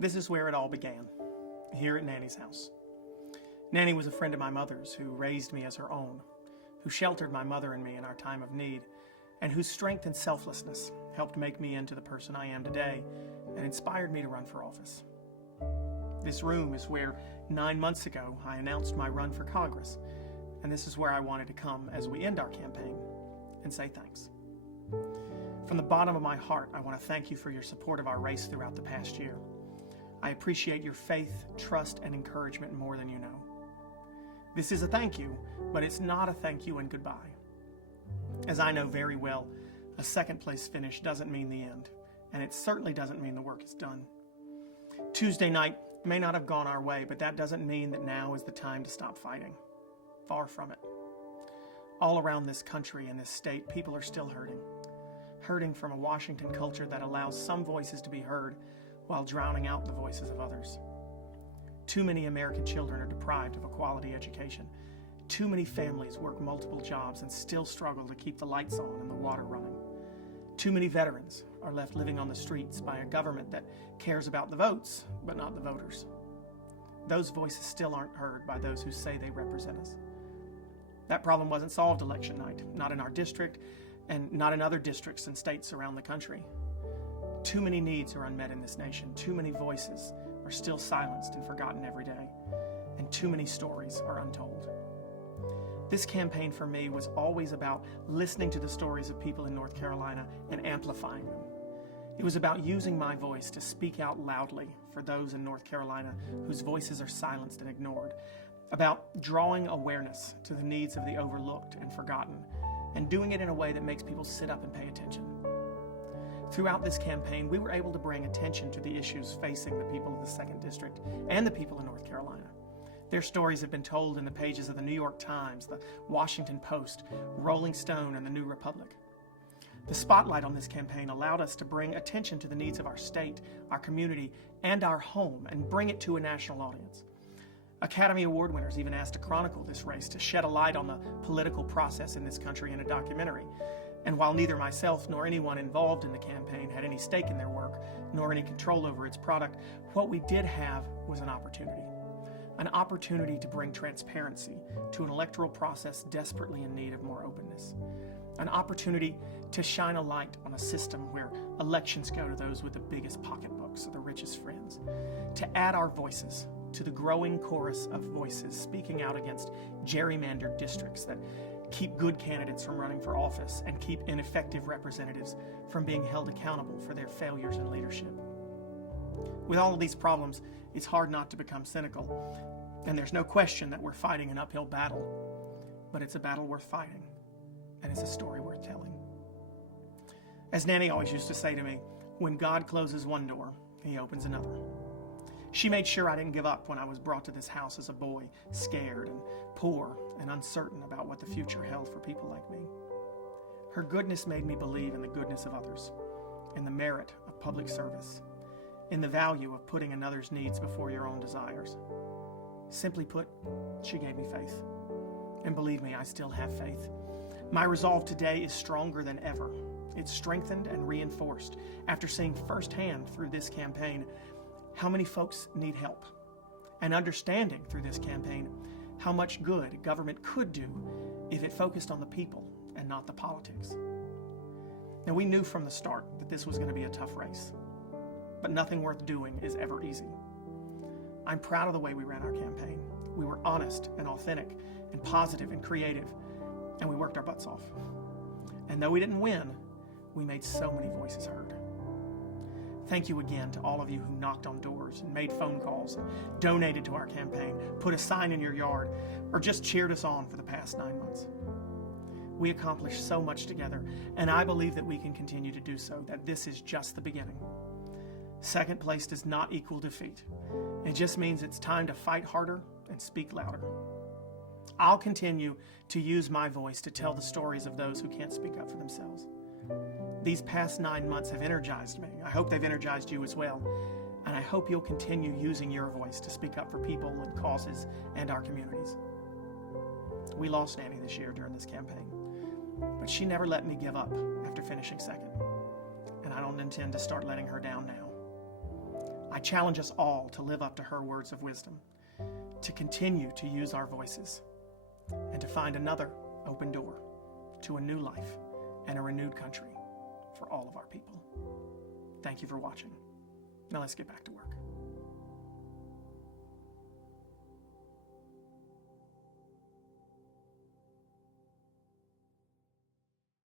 This is where it all began, here at Nanny's house. Nanny was a friend of my mother's who raised me as her own, who sheltered my mother and me in our time of need, and whose strength and selflessness helped make me into the person I am today and inspired me to run for office. This room is where 9 months ago I announced my run for Congress, and this is where I wanted to come as we end our campaign and say thanks. From the bottom of my heart, I want to thank you for your support of our race throughout the past year. I appreciate your faith, trust, and encouragement more than you know. This is a thank you, but it's not a thank you and goodbye. As I know very well, a second place finish doesn't mean the end, and it certainly doesn't mean the work is done. Tuesday night may not have gone our way, but that doesn't mean that now is the time to stop fighting. Far from it. All around this country and this state, people are still hurting from a Washington culture that allows some voices to be heard while drowning out the voices of others. Too many American children are deprived of a quality education. Too many families work multiple jobs and still struggle to keep the lights on and the water running. Too many veterans are left living on the streets by a government that cares about the votes, but not the voters. Those voices still aren't heard by those who say they represent us. That problem wasn't solved election night, not in our district, and not in other districts and states around the country. Too many needs are unmet in this nation. Too many voices are still silenced and forgotten every day. And too many stories are untold. This campaign for me was always about listening to the stories of people in North Carolina and amplifying them. It was about using my voice to speak out loudly for those in North Carolina whose voices are silenced and ignored. About drawing awareness to the needs of the overlooked and forgotten, and doing it in a way that makes people sit up and pay attention. Throughout this campaign, we were able to bring attention to the issues facing the people of the 2nd District and the people of North Carolina. Their stories have been told in the pages of the New York Times, the Washington Post, Rolling Stone, and the New Republic. The spotlight on this campaign allowed us to bring attention to the needs of our state, our community, and our home, and bring it to a national audience. Academy Award winners even asked to chronicle this race, to shed a light on the political process in this country in a documentary. And while neither myself nor anyone involved in the campaign had any stake in their work, nor any control over its product, what we did have was an opportunity to bring transparency to an electoral process desperately in need of more openness, an opportunity to shine a light on a system where elections go to those with the biggest pocketbooks or the richest friends, to add our voices to the growing chorus of voices speaking out against gerrymandered districts that keep good candidates from running for office and keep ineffective representatives from being held accountable for their failures in leadership. With all of these problems, it's hard not to become cynical, and there's no question that we're fighting an uphill battle, but it's a battle worth fighting, and it's a story worth telling. As Nanny always used to say to me, when God closes one door, he opens another. She made sure I didn't give up when I was brought to this house as a boy, scared and poor and uncertain about what the future held for people like me. Her goodness made me believe in the goodness of others, in the merit of public service, in the value of putting another's needs before your own desires. Simply put, she gave me faith. And believe me, I still have faith. My resolve today is stronger than ever. It's strengthened and reinforced after seeing firsthand through this campaign how many folks need help, and understanding through this campaign how much good government could do if it focused on the people and not the politics. Now, we knew from the start that this was going to be a tough race, but nothing worth doing is ever easy. I'm proud of the way we ran our campaign. We were honest and authentic and positive and creative, and we worked our butts off. And though we didn't win, we made so many voices heard. Thank you again to all of you who knocked on doors and made phone calls and donated to our campaign, put a sign in your yard, or just cheered us on for the past 9 months. We accomplished so much together, and I believe that we can continue to do so, that this is just the beginning. Second place does not equal defeat. It just means it's time to fight harder and speak louder. I'll continue to use my voice to tell the stories of those who can't speak up for themselves. These past 9 months have energized me. I hope they've energized you as well. And I hope you'll continue using your voice to speak up for people and causes and our communities. We lost Nanny this year during this campaign, but she never let me give up after finishing second. And I don't intend to start letting her down now. I challenge us all to live up to her words of wisdom, to continue to use our voices, and to find another open door to a new life and a renewed country for all of our people. Thank you for watching. Now let's get back to work.